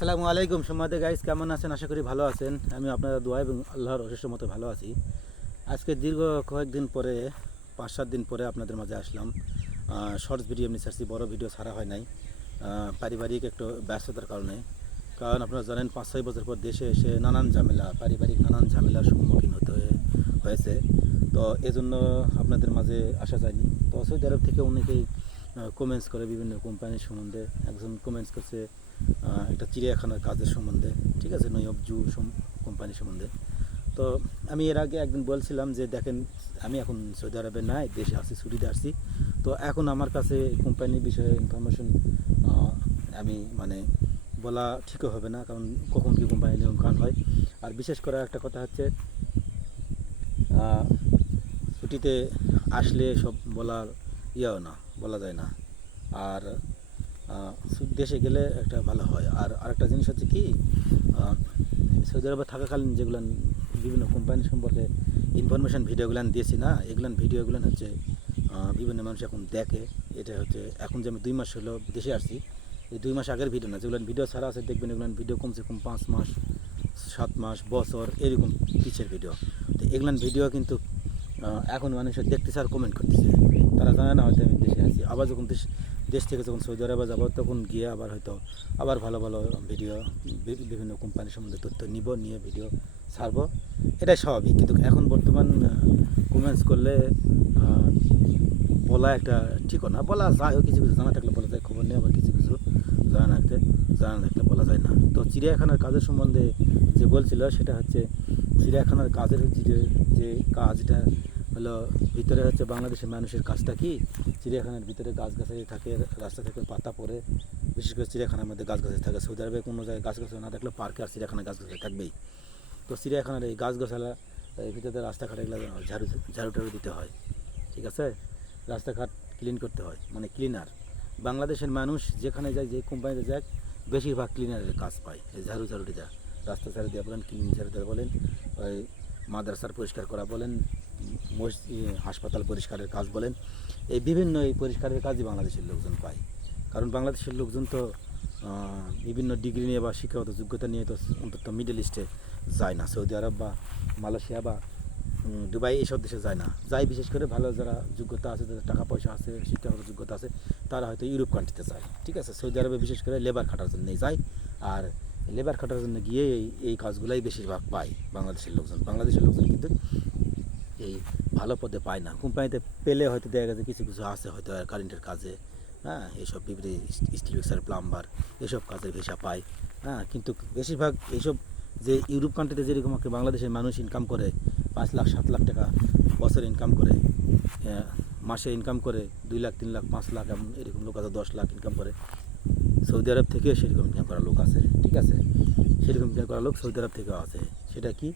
আসসালামু আলাইকুম সম্মানিত গাইস, কেমন আছেন? আশা করি ভালো আছেন। আমি আপনারা দোয়া এবং আল্লাহর অশেষ মতো ভালো আছি। আজকে দীর্ঘ কয়েকদিন পরে 5-7 দিন পরে আপনাদের মাঝে আসলাম। শর্টস ভিডিও এমনি ছাড়ছি, বড় ভিডিও ছাড়া হয় নাই পারিবারিক একটু ব্যস্ততার কারণে। কারণ আপনারা জানেন 5-6 বছর পর দেশে এসে নানান ঝামেলা, পারিবারিক নানান ঝামেলার সম্মুখীন হয়েছে। তো এজন্য আপনাদের মাঝে আসা যায়নি। তো সৌদি আরব থেকে অনেকেই কমেন্টস করে বিভিন্ন কোম্পানির সম্বন্ধে। একজন কমেন্টস করছে একটা চিড়িয়াখানার কাজের সম্বন্ধে, ঠিক আছে, নয়ব জু কোম্পানি সম্বন্ধে। তো আমি এর আগে একদিন বলছিলাম যে দেখেন, আমি এখন সৌদি আরবে নাই, দেশে আসছি, ছুটিতে আসছি। তো এখন আমার কাছে কোম্পানির বিষয়ে ইনফরমেশন আমি মানে বলা ঠিকও হবে না, কারণ কখন কী কোম্পানি নিয়মকানুন হয়। আর বিশেষ করে একটা কথা হচ্ছে, ছুটিতে আসলে সব বলার বলা যায় না। আর দেশে গেলে একটা ভালো হয়। আর আরেকটা জিনিস হচ্ছে কি, সৌদি আরবে থাকাকালীন যেগুলো বিভিন্ন কোম্পানি সম্পর্কে ইনফরমেশান ভিডিওগুলো দিয়েছি না, ভিডিওগুলো হচ্ছে বিভিন্ন মানুষ এখন দেখে। এটা হচ্ছে এখন যে আমি 2 মাস হলো দেশে আসছি, এই 2 মাস আগের ভিডিও না, যেগুলো ভিডিও ছাড়া আছে দেখবেন, এগুলো ভিডিও কমসে কম 5 মাস 7 মাস বছর এরকম পিছের ভিডিও। তো এগুলো ভিডিও কিন্তু এখন মানুষ দেখতেছে আর কমেন্ট করতেছে। তারা জানে না হয়তো আমি দেশে আছি। আবার যখন দেশ থেকে যখন সৌদি আরবে যাবো, তখন গিয়ে আবার ভালো ভালো ভিডিও, বিভিন্ন কোম্পানির সম্বন্ধে তথ্য নিয়ে ভিডিও ছাড়বো। এটাই স্বাভাবিক। কিন্তু এখন বর্তমান কমেন্টস করলে বলা একটা ঠিকও না। বলা যায়, কিছু কিছু জানা থাকলে বলা যায়, খবর নেই। আবার কিছু কিছু জানা থাকলে বলা যায় না। তো চিড়িয়াখানার কাজের সম্বন্ধে যে বলছিল, সেটা হচ্ছে চিড়িয়াখানার কাজের যে কাজটা হলো, ভিতরে হচ্ছে বাংলাদেশের মানুষের কাজটা কি, চিড়িয়াখানার ভিতরে গাছগাছালি থাকে, রাস্তা থেকে পাতা পড়ে, বিশেষ করে চিড়িয়াখানার মধ্যে গাছগাছালি থাকে। সৌদি আরবে কোনো জায়গায় গাছগাছালি না থাকলে পার্কে আর চিড়িয়াখানায় গাছগাছালি থাকবেই। তো চিড়িয়াখানার এই গাছগাছালা ভিতরে রাস্তাঘাট এগুলো ঝাড়ু টাড়ু দিতে হয়, ঠিক আছে, রাস্তাঘাট ক্লিন করতে হয়, মানে ক্লিনার। বাংলাদেশের মানুষ যেখানে যায়, যে কোম্পানিতে যায়, বেশিরভাগ ক্লিনারের কাজ পায়। এই ঝাড়ু দিতে, রাস্তা ঝাড়ু দেওয়া বলেন, ক্লিন ঝাড়ু দেওয়া বলেন, ওই মাদ্রাসার পরিষ্কার করা বলেন, হাসপাতাল পরিষ্কারের কাজ বলেন, এই বিভিন্ন এই পরিষ্কারের কাজই বাংলাদেশের লোকজন পায়। কারণ বাংলাদেশের লোকজন তো বিভিন্ন ডিগ্রি নিয়ে বা শিক্ষাগত যোগ্যতা নিয়ে তো অন্তত মিডল ইস্টে যায় না, সৌদি আরব বা মালয়েশিয়া বা দুবাই এইসব দেশে যায় না। যায় বিশেষ করে ভালো যারা যোগ্যতা আছে, যাদের টাকা পয়সা আছে, শিক্ষাগত যোগ্যতা আছে, তারা হয়তো ইউরোপ কান্ট্রিতে যায়, ঠিক আছে। সৌদি আরবে বিশেষ করে লেবার খাটার জন্যই যায়। আর লেবার খাটার জন্য গিয়ে এই কাজগুলাই বেশিরভাগ পায় বাংলাদেশের লোকজন কিন্তু এই ভালো পদে পায় না। কোম্পানিতে পেলে হয়তো দেখা গেছে কিছু কিছু আছে, হয়তো কারেন্টের কাজে, হ্যাঁ, এইসব বিভিন্ন স্টিল ফিক্সার, প্লাম্বার, এসব কাজের ভিসা পায়, হ্যাঁ। কিন্তু বেশিরভাগ এইসব যে ইউরোপ কান্ট্রিতে যেরকম বাংলাদেশের মানুষ ইনকাম করে 5 লাখ 7 লাখ টাকা বছর ইনকাম করে, মাসে ইনকাম করে 2 লাখ 3 লাখ 5 লাখ, এরকম লোক আছে 10 লাখ ইনকাম করে। সৌদি আরব থেকেও সেরকম ইনকাম করা লোক আছে, ঠিক আছে। সেরকম ইনকাম করা লোক সৌদি আরব থেকেও আছে। সেটা কি,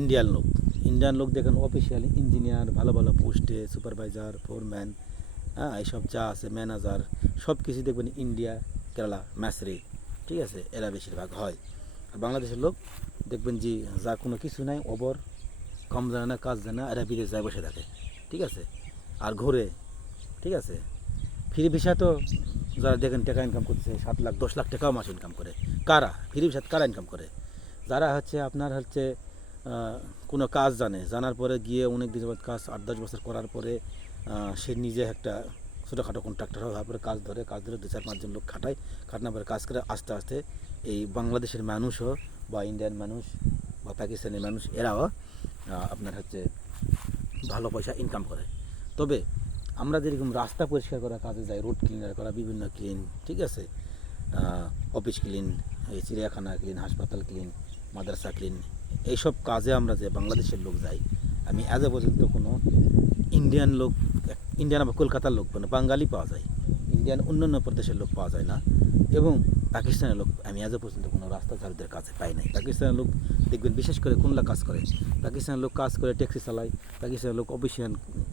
ইন্ডিয়ান লোক দেখেন, অফিসিয়াল ইঞ্জিনিয়ার, ভালো ভালো পোস্টে, সুপারভাইজার, ফোরম্যান, হ্যাঁ, এইসব যা আছে, ম্যানেজার, সব কিছু দেখবেন ইন্ডিয়া, কেরালা, ম্যাসরি, ঠিক আছে, এরা বেশিরভাগ হয়। আর বাংলাদেশের লোক দেখবেন যে যার কোনো কিছু নাই, কম জানে না, কাজ জানে না, এরা বিদেশ যায় বসে থাকে, ঠিক আছে, আর ঘুরে, ঠিক আছে। ফ্রি ভিসা তো যারা দেখেন টাকা ইনকাম করছে 7 লাখ 10 লাখ টাকাও মাসে ইনকাম করে, কারা ফ্রি ভিসা কারা ইনকাম করে? যারা আপনার কোনো কাজ জানার পরে গিয়ে অনেক দিন কাজ 8-10 বছর করার পরে সে নিজে একটা ছোটোখাটো কন্ট্রাক্টর হয়, তারপরে কাজ ধরে 2-4-5 জন লোক খাটানোর পরে কাজ করে আস্তে আস্তে এই বাংলাদেশের মানুষও বা ইন্ডিয়ান মানুষ বা পাকিস্তানি মানুষ, এরাও আপনার ভালো পয়সা ইনকাম করে। তবে আমরা যেরকম রাস্তা পরিষ্কার করা কাজে যাই, রোড ক্লিনার করা, বিভিন্ন ক্লিন, ঠিক আছে, অফিস ক্লিন, এই চিড়িয়াখানা ক্লিন, হাসপাতাল ক্লিন, মাদ্রাসা ক্লিন, এইসব কাজে আমরা যে বাংলাদেশের লোক যাই, আমি আজও পর্যন্ত কোনো ইন্ডিয়ান বা কলকাতার লোক, কোনো বাঙালি পাওয়া যায়, ইন্ডিয়ান অন্যান্য প্রদেশের লোক পাওয়া যায় না। এবং পাকিস্তানের লোক আমি আজও পর্যন্ত কোনো রাস্তা ঝাড়ুদের কাছে পাই নাই। পাকিস্তানের লোক দেখবেন বিশেষ করে কোনলা কাজ করে, পাকিস্তানের লোক কাজ করে ট্যাক্সি চালায়, পাকিস্তানের লোক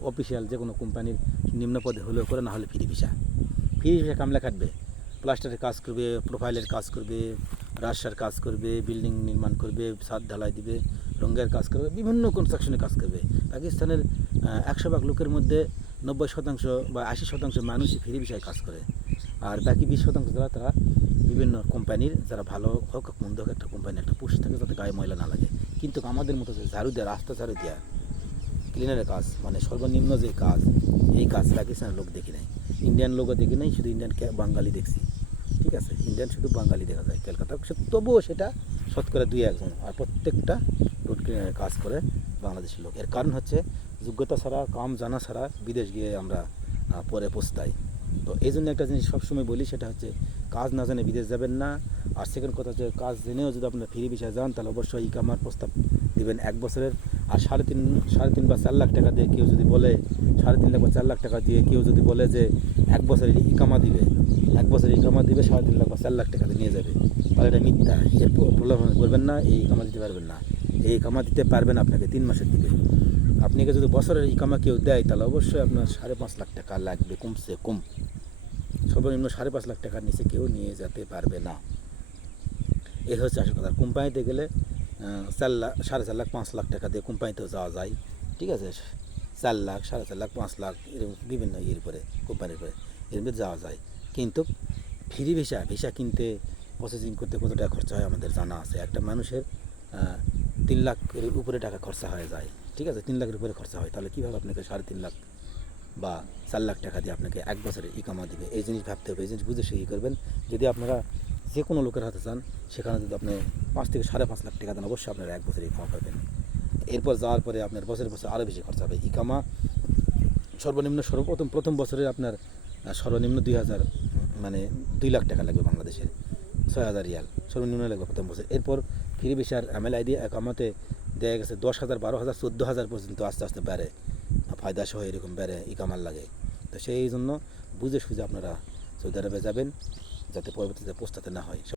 অফিসিয়াল যে কোনো কোম্পানির নিম্ন পদে হলেও করে, না হলে ফ্রি ভিসা কামলা কাটবে, প্লাস্টারের কাজ করবে, প্রোফাইলের কাজ করবে, রাস্তার কাজ করবে, বিল্ডিং নির্মাণ করবে, ছাদ ঢালাই দিবে, রঙের কাজ করবে, বিভিন্ন কনস্ট্রাকশনের কাজ করবে। পাকিস্তানের 100 ভাগ লোকের মধ্যে 90% বা 80% মানুষই ফ্রি ভিসায় কাজ করে। আর বাকি 20% যারা, তারা বিভিন্ন কোম্পানির যারা ভালো হোক মন্দ হোক একটা কোম্পানি একটা পোস্ট থাকে যাতে গায়ে ময়লা না লাগে। কিন্তু আমাদের মতো যে ঝাড়ু দেওয়া, রাস্তা ঝাড়ু দেওয়া, ক্লিনারের কাজ, মানে সর্বনিম্ন যে কাজ, এই কাজ পাকিস্তানের লোক দেখি নাই, ইন্ডিয়ান লোকও দেখি নাই, শুধু ইন্ডিয়ান বাঙালি দেখছি। ঠিক আছে, ইন্ডিয়ান শুধু বাঙালি দেখা যায় কলকাতা, তবুও সেটা শতকরা 2-1 জন, আর প্রত্যেকটা রোড ক্লিনারের কাজ করে বাংলাদেশের লোক। এর কারণ হচ্ছে যোগ্যতা ছাড়া, কাম জানা ছাড়া বিদেশ গিয়ে আমরা পরে পস্তাই। তো এই জন্য একটা জিনিস সবসময় বলি, সেটা হচ্ছে কাজ না জানে বিদেশ যাবেন না। আর সেকেন্ড কথা হচ্ছে কাজ জেনেও যদি আপনার ফ্রি ভিসায় যান তাহলে অবশ্যই ইকামার প্রস্তাব দিবেন 1 বছরের। আর 3.5 বা 4 লাখ টাকা দিয়ে কেউ যদি বলে, 3.5 লাখ বা 4 লাখ টাকা দিয়ে কেউ যদি বলে যে 1 বছরের ইকামা দিবে, 1 বছরের ইকামা দিবে 3.5 লাখ বা 4 লাখ টাকা দিয়ে নিয়ে যাবে, তাহলে এটা মিথ্যা। এর প্রলোভন করবেন না, এই ইকামা দিতে পারবেন না। এই ইকামা দিতে পারবেন আপনাকে 3 মাসের দিবে। আপনাকে যদি বছরের ইকামা কেউ দেয় তাহলে অবশ্যই আপনার 5.5 লাখ টাকা লাগবে কমসে কম। সর্বনিম্ন 5.5 লাখ টাকার নিচে কেউ নিয়ে যেতে পারবে না। এই হচ্ছে আসল কথা। কোম্পানিতে গেলে 4 লাখ, 4.5 লাখ, 5 লাখ টাকা দিয়ে কোম্পানিতেও যাওয়া যায়। ঠিক আছে, 4 লাখ, 4.5 লাখ, 5 লাখ এরকম বিভিন্ন ইয়ের পরে, কোম্পানির পরে এর মধ্যে যাওয়া যায়। কিন্তু ফ্রি ভিসা কিনতে, প্রসেসিং করতে কত টাকা খরচা হয় আমাদের জানা আছে। একটা মানুষের 3 লাখের উপরে টাকা খরচা হয়ে যায়। ঠিক আছে, 3 লাখের উপরে খরচা হয়, তাহলে কীভাবে আপনাকে 3.5 লাখ বা 4 লাখ টাকা দিয়ে আপনাকে 1 বছরের ইকামা দিবে? এই জিনিস ভাবতে হবে, এই জিনিস বুঝে সেই করবেন। যদি আপনারা যে কোনো লোকের হাতে চান, সেখানে যদি আপনি 5 থেকে 5.5 লাখ টাকা দেন, অবশ্যই আপনারা 1 বছরের ইকামা পাবেন। এরপর যাওয়ার পরে আপনার বছর আরও বেশি খরচা হবে। ইকামা সর্বনিম্ন প্রথম বছরে আপনার সর্বনিম্ন 2,000, মানে 2 লাখ টাকা লাগবে বাংলাদেশের, 6,000 রিয়াল সর্বনিম্ন লাগবে প্রথম বছর। এরপর ফ্রি ভিসার MLID একামাতে দেয়া গেছে 10,000, 12,000, 14,000 পর্যন্ত আস্তে আস্তে বেড়ে, ফায়দা সহ এরকম বেড়ে ইকামার লাগে। তো সেই জন্য বুঝে সুঝে আপনারা সৌদি আরবে যাবেন, যাতে পরবর্তীতে পস্তাতে না হয়।